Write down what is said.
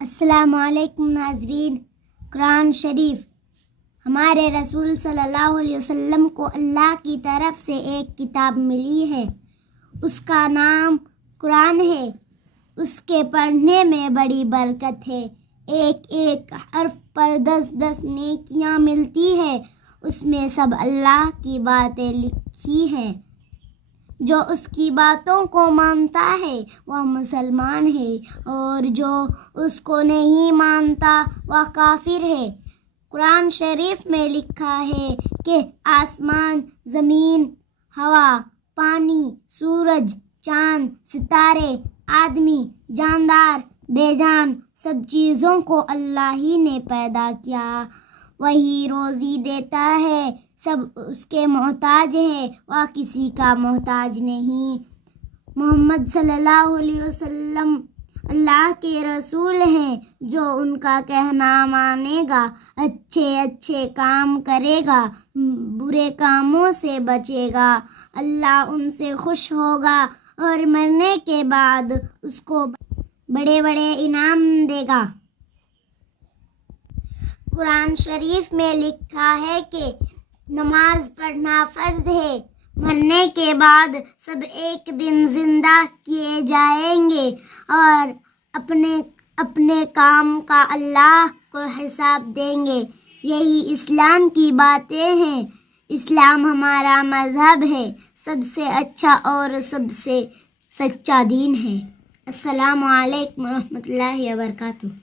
السلام علیکم ناظرین۔ قرآن شریف ہمارے رسول صلی اللہ علیہ وسلم کو اللہ کی طرف سے ایک کتاب ملی ہے، اس کا نام قرآن ہے۔ اس کے پڑھنے میں بڑی برکت ہے، ایک ایک حرف پر 10 نیکیاں ملتی ہے۔ اس میں سب اللہ کی باتیں لکھی ہیں۔ جو اس کی باتوں کو مانتا ہے وہ مسلمان ہے، اور جو اس کو نہیں مانتا وہ کافر ہے۔ قرآن شریف میں لکھا ہے کہ آسمان، زمین، ہوا، پانی، سورج، چاند، ستارے، آدمی، جاندار، بے جان، سب چیزوں کو اللہ ہی نے پیدا کیا۔ وہی روزی دیتا ہے، سب اس کے محتاج ہیں، وہ کسی کا محتاج نہیں۔ محمد صلی اللہ علیہ وسلم اللہ کے رسول ہیں۔ جو ان کا کہنا مانے گا، اچھے کام کرے گا، برے کاموں سے بچے گا، اللہ ان سے خوش ہوگا اور مرنے کے بعد اس کو بڑے انعام دے گا۔ قرآن شریف میں لکھا ہے کہ نماز پڑھنا فرض ہے۔ مرنے کے بعد سب ایک دن زندہ کیے جائیں گے اور اپنے کام کا اللہ کو حساب دیں گے۔ یہی اسلام کی باتیں ہیں۔ اسلام ہمارا مذہب ہے، سب سے اچھا اور سب سے سچا دین ہے۔ السلام علیکم ورحمۃ اللہ وبرکاتہ۔